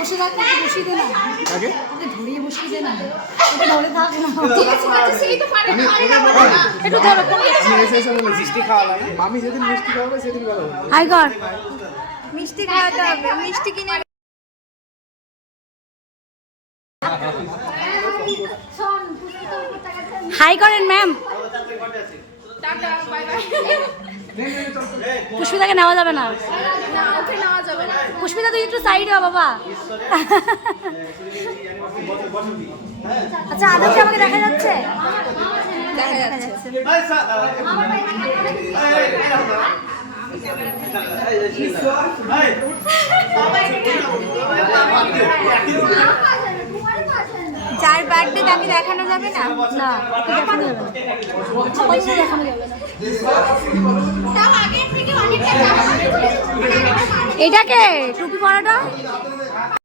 বসে থাকতে বসিয়ে দে না আগে ওকে ধরিয়ে বসিয়ে দে না ওকে ধরে থাক না ঠিক আছে সেই তো পারে না একটু ধরো মিষ্টি খাওয়ালাম মামি যেদিন মিষ্টি খাওয়াবে সেদিন ভালো হবে হাই কর মিষ্টি খাওয়াতে হবে মিষ্টি কিনে হাই করেন ম্যাম টাটা বাই বাই পুষ্পিতাকে নেওয়া যাবে না না ওকে নেওয়া যাবে না পুষ্পিতা তুই একটু সাইডে হ বাবা আচ্ছা আদর্শ আমাকে দেখা যাচ্ছে দেখা যাচ্ছে যার বার্থডে তাকে দেখানো যাবে না না ওকে দেখানো যাবে না ওকে দেখানো যাবে না তার আগের থেকে অনেকটা এটাকে টুপি পরাটা